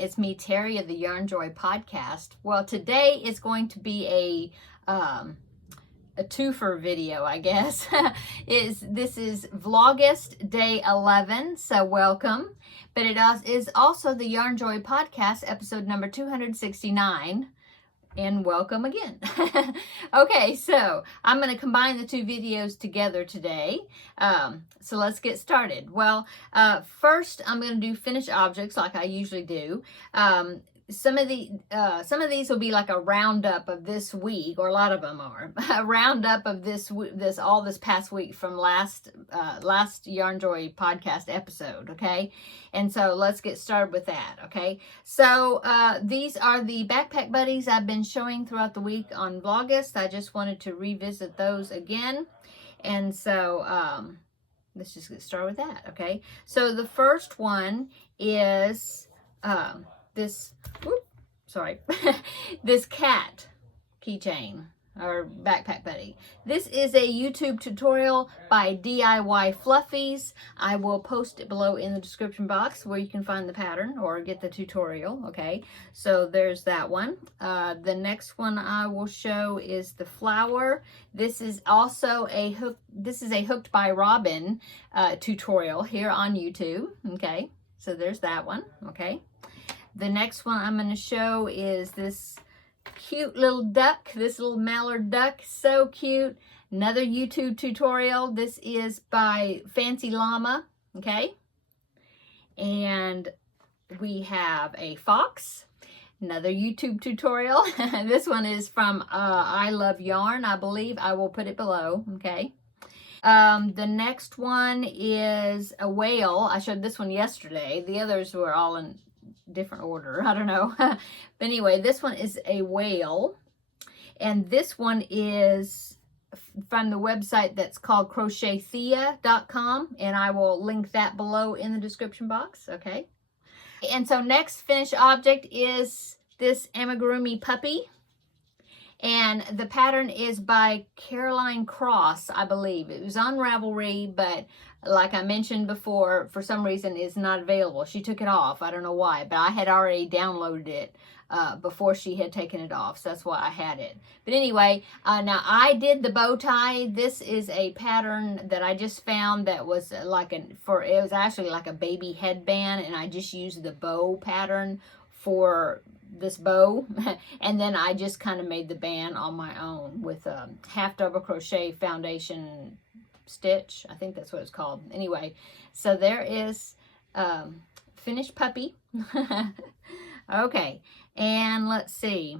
It's me, Terri, of the Yarnjoy podcast. Well, today is going to be a twofer video, I guess. This is Vlogust day 11, so welcome. But it is also the Yarnjoy podcast, episode number 269. And welcome again. Okay, so I'm going to combine the two videos together today. So let's get started. Well, first I'm going to do finished objects like I usually do. Some of these will be like a roundup of this week, or a lot of them are a roundup of this past week from last Yarnjoy podcast episode. Okay, and so let's get started with that. Okay, so these are the backpack buddies I've been showing throughout the week on Vlogust. I just wanted to revisit those again, and so let's just get started with that. Okay, so the first one is this cat keychain or backpack buddy. This is a YouTube tutorial by DIY Fluffies. I will post it below in the description box where you can find the pattern or get the tutorial. Okay, so there's that one. The next one I will show is the flower. This is also a hooked by Robin tutorial here on YouTube. Okay, so there's that one. Okay. The next one I'm going to show is this cute little duck, this little mallard duck, so cute. Another YouTube tutorial. This is by Fancy Llama, okay? And we have a fox, another YouTube tutorial. This one is from I Love Yarn, I believe. I will put it below, okay? The next one is a whale. I showed this one yesterday. The others were all in different order. I don't know. But anyway, this one is a whale. And this one is from the website that's called crochetthea.com. And I will link that below in the description box. Okay. And so next finished object is this amigurumi puppy. And the pattern is by Caroline Cross, I believe. It was on Ravelry, but like I mentioned before, for some reason is not available. She took it off. I don't know why, but I had already downloaded it before she had taken it off. So that's why I had it. But anyway, now I did the bow tie. This is a pattern that I just found that was it was actually like a baby headband, and I just used the bow pattern for this bow, and then I just kind of made the band on my own with a half double crochet foundation stitch. I think that's what it's called. Anyway, so there is finished puppy. Okay, and let's see.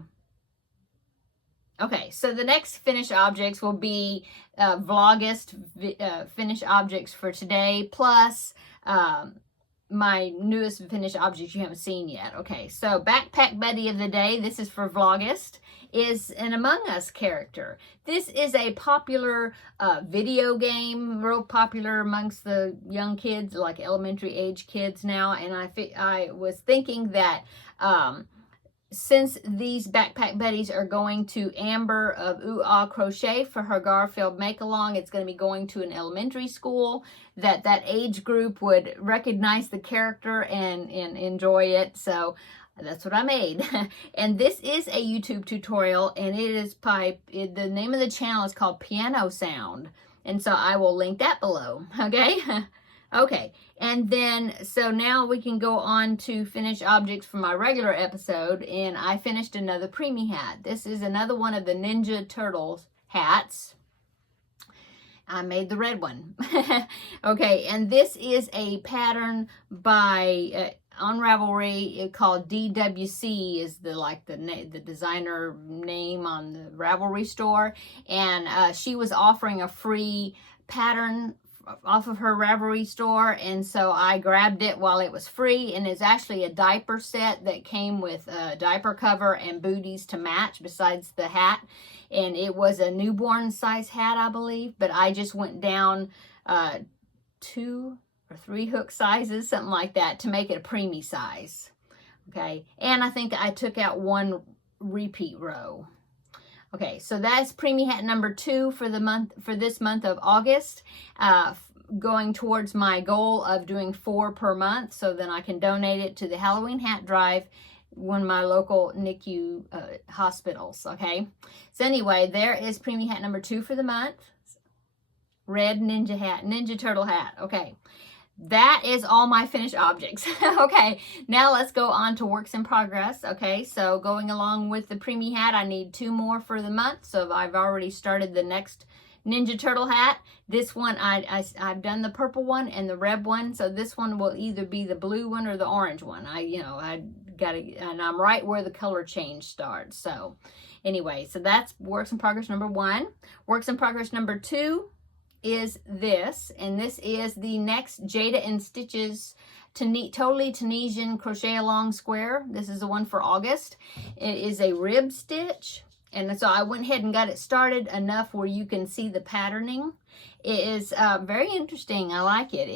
Okay, so the next finished objects will be Vlogust finished objects for today, plus my newest finished object you haven't seen yet. Okay, so backpack buddy of the day, this is for Vlogust, is an Among Us character. This is a popular video game, real popular amongst the young kids, like elementary age kids now. And I was thinking that since these backpack buddies are going to Amber of Ooh Ah Crochet for her Garfield make-along, it's going to be going to an elementary school, that age group would recognize the character and enjoy it. So that's what I made. And this is a YouTube tutorial, and it is the name of the channel is called Piano Sound. And so I will link that below. Okay. Okay, and then, so now we can go on to finish objects for my regular episode, and I finished another preemie hat. This is another one of the Ninja Turtles hats. I made the red one. Okay, and this is a pattern by, on Ravelry, called DWC is the designer name on the Ravelry store, and she was offering a free pattern off of her Ravelry store, and so I grabbed it while it was free. And it's actually a diaper set that came with a diaper cover and booties to match besides the hat, and it was a newborn size hat, I believe, but I just went down 2 or 3 hook sizes, something like that, to make it a preemie size. Okay, and I think I took out 1 repeat row. Okay, so that's preemie hat number 2 for this month of August. going towards my goal of doing 4 per month, so then I can donate it to the Halloween hat drive, one of my local NICU hospitals. Okay, so anyway, there is preemie hat number 2 for the month. Red Ninja Turtle hat. Okay, that is all my finished objects. Okay, now let's go on to works in progress. Okay, so going along with the preemie hat, I need 2 more for the month, so I've already started the next Ninja Turtle hat. This one, I've done the purple one and the red one, so this one will either be the blue one or the orange one. I got to, and I'm right where the color change starts. So anyway, so that's works in progress number 1. Works in progress number 2 is this, and this is the next Jada and Stitches Totally Tunisian Crochet Along Square. This is the one for August. It is a rib stitch, and so I went ahead and got it started enough where you can see the patterning. It is very interesting. I like it.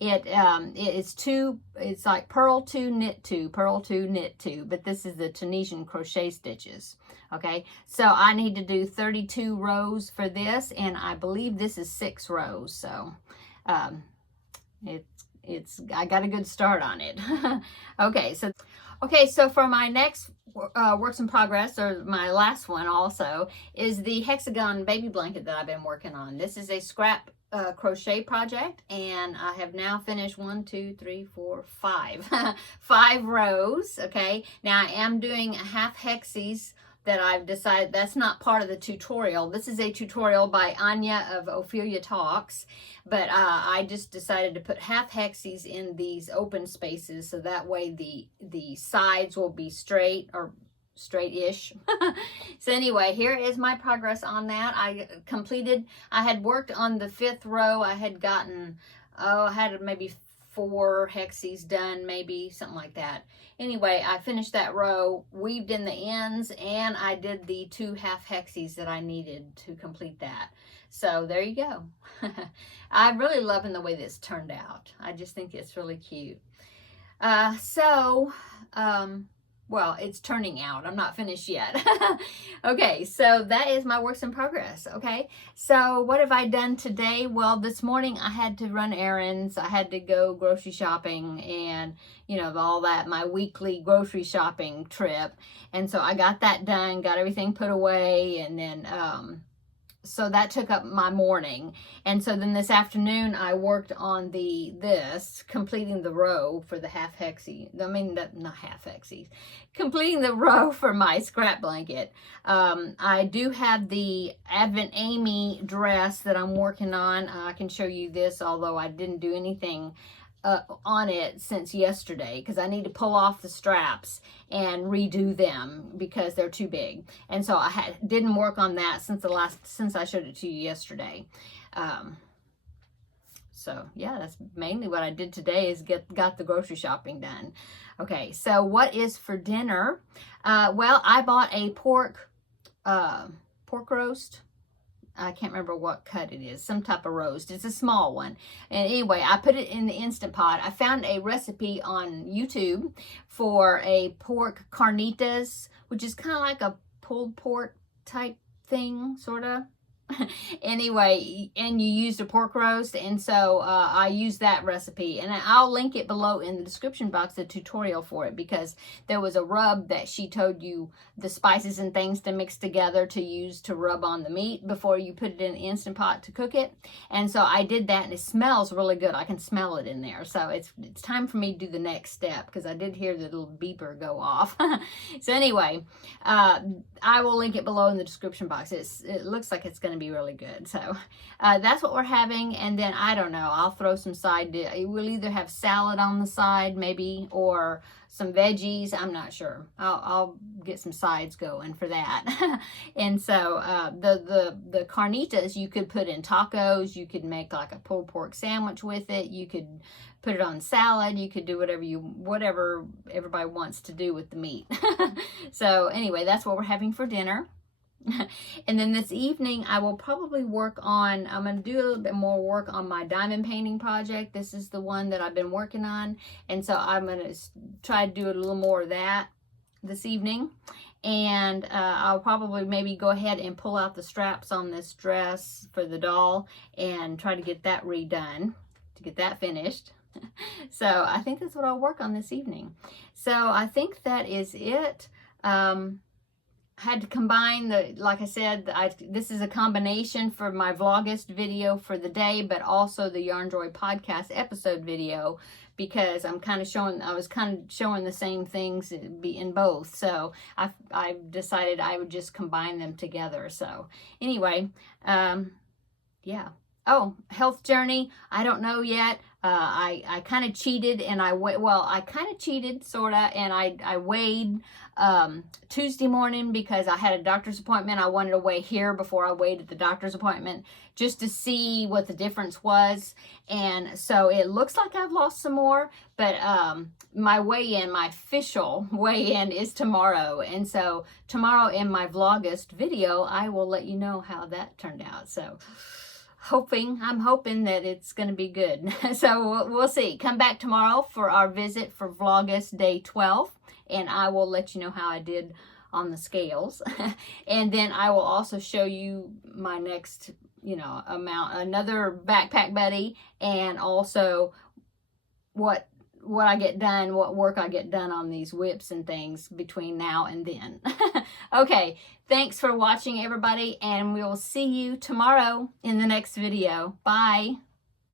It's like purl 2, knit 2, purl 2, knit 2, but this is the Tunisian crochet stitches. Okay, so I need to do 32 rows for this, and I believe this is 6 rows. So I got a good start on it. Okay, so for my next works in progress, or my last one also, is the hexagon baby blanket that I've been working on. This is a scrap crochet project, and I have now finished 1, 2, 3, 4, 5 5 rows. Okay, now I am doing a half hexies that I've decided that's not part of the tutorial. This is a tutorial by Anya of Ophelia Talks, but I just decided to put half hexies in these open spaces, so that way the sides will be straight, or straight-ish. So anyway, here is my progress on that. I had worked on the 5th row. I had gotten, I had maybe 4 hexies done, maybe something like that. Anyway, I finished that row, weaved in the ends, and I did the 2 half hexies that I needed to complete that. So there you go. I'm really loving the way this turned out. I just think it's really cute. Well, it's turning out. I'm not finished yet. Okay, so that is my works in progress. Okay, so what have I done today? Well, this morning I had to run errands. I had to go grocery shopping, and all that, my weekly grocery shopping trip. And so I got that done, got everything put away, and then so that took up my morning. And so then this afternoon I worked on completing the row for the half hexie. I mean, not half hexies. Completing the row for my scrap blanket. I do have the Advent Amy dress that I'm working on. I can show you this, although I didn't do anything on it since yesterday, because I need to pull off the straps and redo them because they're too big. And so I didn't work on that since I showed it to you yesterday. So yeah, that's mainly what I did today, is got the grocery shopping done. Okay, so what is for dinner? Well, I bought a pork roast. I can't remember what cut it is, some type of roast. It's a small one. And anyway, I put it in the Instant Pot. I found a recipe on YouTube for a pork carnitas, which is kind of like a pulled pork type thing, sort of. Anyway, and you used a pork roast, and so I used that recipe, and I'll link it below in the description box, the tutorial for it, because there was a rub that she told you the spices and things to mix together to use to rub on the meat before you put it in the Instant Pot to cook it. And so I did that, and it smells really good. I can smell it in there. So it's time for me to do the next step, because I did hear the little beeper go off. So anyway, I will link it below in the description box. It looks like it's going to be really good. So that's what we're having. And then I don't know, I'll throw some we'll either have salad on the side maybe, or some veggies. I'm not sure. I'll get some sides going for that. And so the carnitas you could put in tacos. You could make like a pulled pork sandwich with it. You could put it on salad. You could do whatever everybody wants to do with the meat. So anyway, that's what we're having for dinner. And then this evening I will probably I'm going to do a little bit more work on my diamond painting project. This is the one that I've been working on, and so I'm going to try to do a little more of that this evening, and I'll probably maybe go ahead and pull out the straps on this dress for the doll and try to get that redone, to get that finished. So I think that's what I'll work on this evening. So I think that is it. Had to combine the, like I said, this is a combination for my Vlogust video for the day, but also the Yarnjoy podcast episode video, because I'm kind of showing, I was kind of showing the same things in both. So I decided I would just combine them together. So anyway, yeah. Oh, health journey. I don't know yet. I kind of cheated, and I kind of cheated, sort of, and I weighed Tuesday morning because I had a doctor's appointment. I wanted to weigh here before I weighed at the doctor's appointment just to see what the difference was. And so it looks like I've lost some more, but my weigh-in, my official weigh-in is tomorrow. And so tomorrow in my Vlogust video, I will let you know how that turned out. So I'm hoping that it's going to be good. So we'll see. Come back tomorrow for our visit for Vlogust day 12, and I will let you know how I did on the scales. And then I will also show you my next, another backpack buddy, and also what I get done, what work I get done on these whips and things between now and then. Okay, thanks for watching, everybody, and we will see you tomorrow in the next video. Bye.